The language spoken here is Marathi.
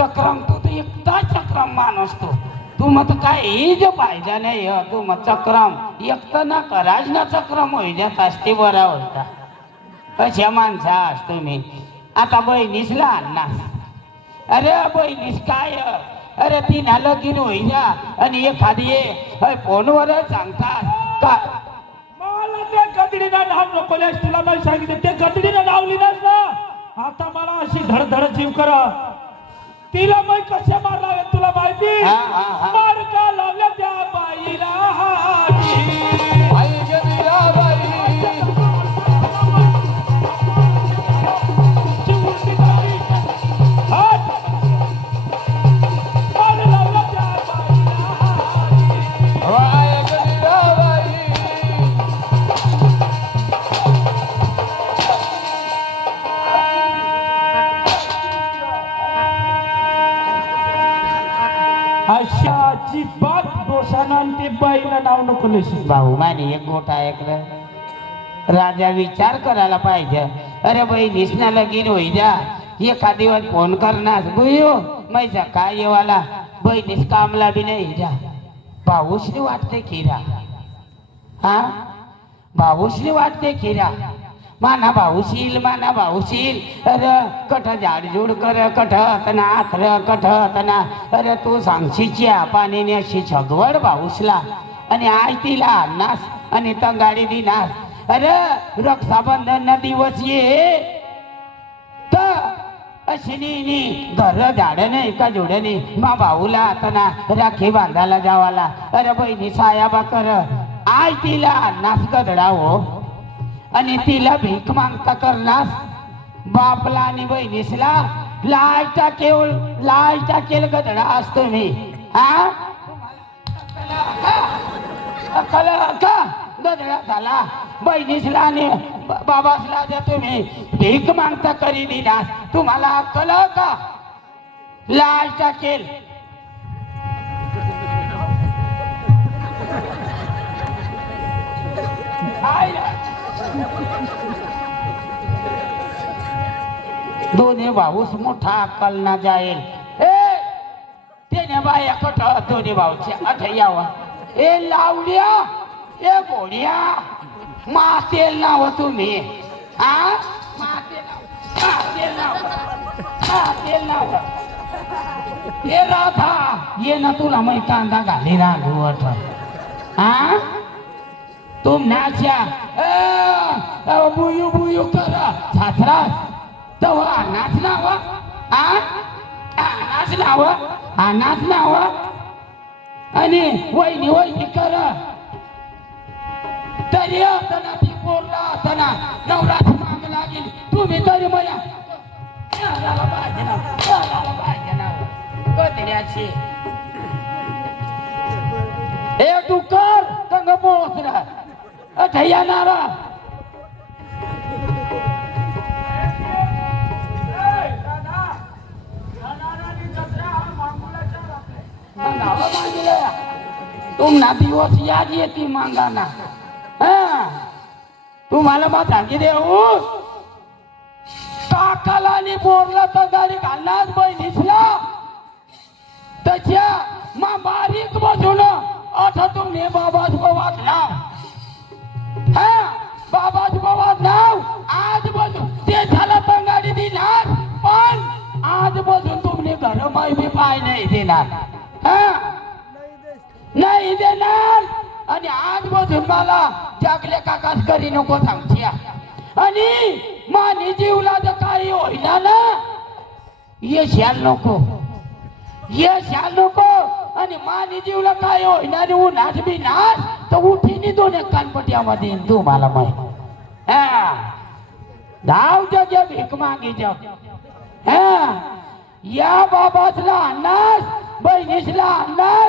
चक्रम तू एकटा चक्रम माणूस तू मग काय हीच पाहिजे नाही तू मग चक्रम एकटा ना कराज ना चक्रम होईजात असते बरा होता कशा माणसा आस तुम्ही आता बहिणीसला आणणार अरे बहिणीस काय अरे ती लगीन होईजा आणि एखादी फोनवर सांगतात का मला त्या गदडीनं नाव नकोलेस तुला मी सांगितलं ते गदडीनं लावली ना आता मला अशी धडधड जीव करा तिला मी कशा मारला तुला माहिती मार का लावल्या त्या बाईला अशा अजिबात दोषांना ते बाईला नाव नको लेशी भाऊ माने एक गोठा ऐकलं राजा विचार करायला पाहिजे अरे बहिणीस ना लगीन होई जा एखादी वेळ फोन करणार बुयो मैसा काय येवाला बहिणीस कामला बी नाही जा भाऊसनी वाटते खिरा हा भाऊसनी वाटते खिरा माना भाऊशील अरे कठ झाडझूड कर कठ तना आथर कठ तना अरे तू सांगशीच्या पाणीने अशी छगवड भाऊसला आणि आज तिला आणणार आणि तंगाडी दिनार अरे रक्षाबंधन ना दिवस ये तर अशी घर झाडं नाही का जोडं नाही मा भाऊला तना राखी बांधायला जावाला अरे बहिणी सायाबा कर आज तिला आणणार गदडा हो आणि तिला भीक मागता करणार बापला आणि बहिणीसला लाज टाकेल गदडा असतो मी हा का गदडा झाला बहिणीसला आणि बाबासला द्या तुम्ही भीक मागता करी दिला तुम्हाला अक्कल का लाज टाकेल दोन्ही भाऊस मोठा अक्कल ना जाईल त्याने बाया कट दोन्ही भाऊचे आठ यावा ए लावल्या ए गोड्या मातेल नाव तुम्ही हा मातेल नाव ए राधा ये ना तुला मै कांदा घाली रांधू हा तुम नाच्या बुयू बुयू कर छात्रास तेव्हा नाचनावं नाचनावं आणि वहिनी कर तरी असताना ती पोरला असताना नवराच माग लागेल तुम्ही तरी मला पाहिजे ना कधीची हे तू कर कंग पोहोचणार येणारा तुम्हाला दिवस याद येते मांगाना तुम्हाला मग सांगी देऊ काकाला आणि बोरला तर गाडी घालणार बहिणीसला त्याच्या मा बारीक बसून आता तुम्ही बाबाच बाबाच नाव बाबाच बाबाच नाव आज बसून ते झाला तर गाडी दिणार पण आज बसून तुम्ही घर माई बी पाय नाही देणार नाही देणार आणि आज बसून मला जागले काकाच करी नको सांगची आणि मानी जीवला जर काही होईना ना यश नको आणि मानी जीवला काय होईना आणि उन्हाच बी नाच तर उठीनी दोन एक कानपट्यामध्ये तुम्हाला माहिती धाव जग भीक मागी जग या बाबासला आणणार बहिणीसला आणणार